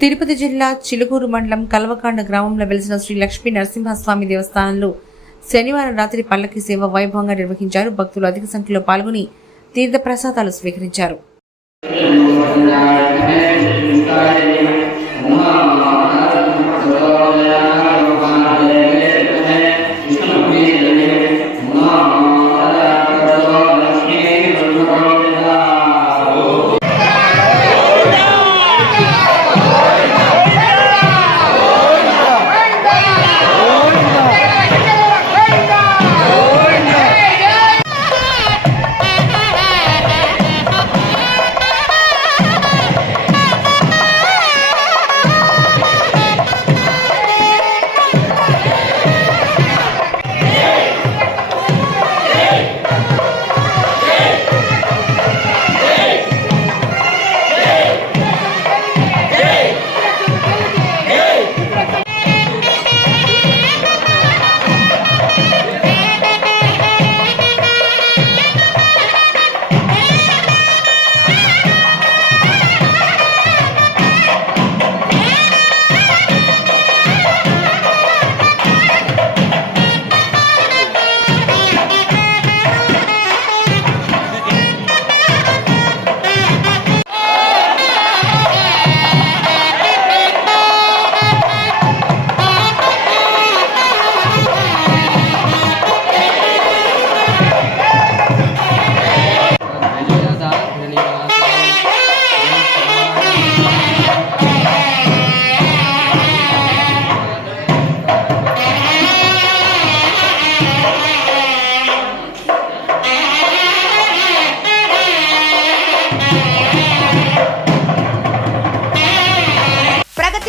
తిరుపతి జిల్లా చిలుకూరు మండలం కల్వకాండ గ్రామంలో వెలిసిన శ్రీ లక్ష్మీ నరసింహస్వామి దేవస్థానంలో శనివారం రాత్రి పల్లకి సేవ వైభవంగా నిర్వహించారు. భక్తులు అధిక సంఖ్యలో పాల్గొని తీర్థ ప్రసాదాలు స్వీకరించారు.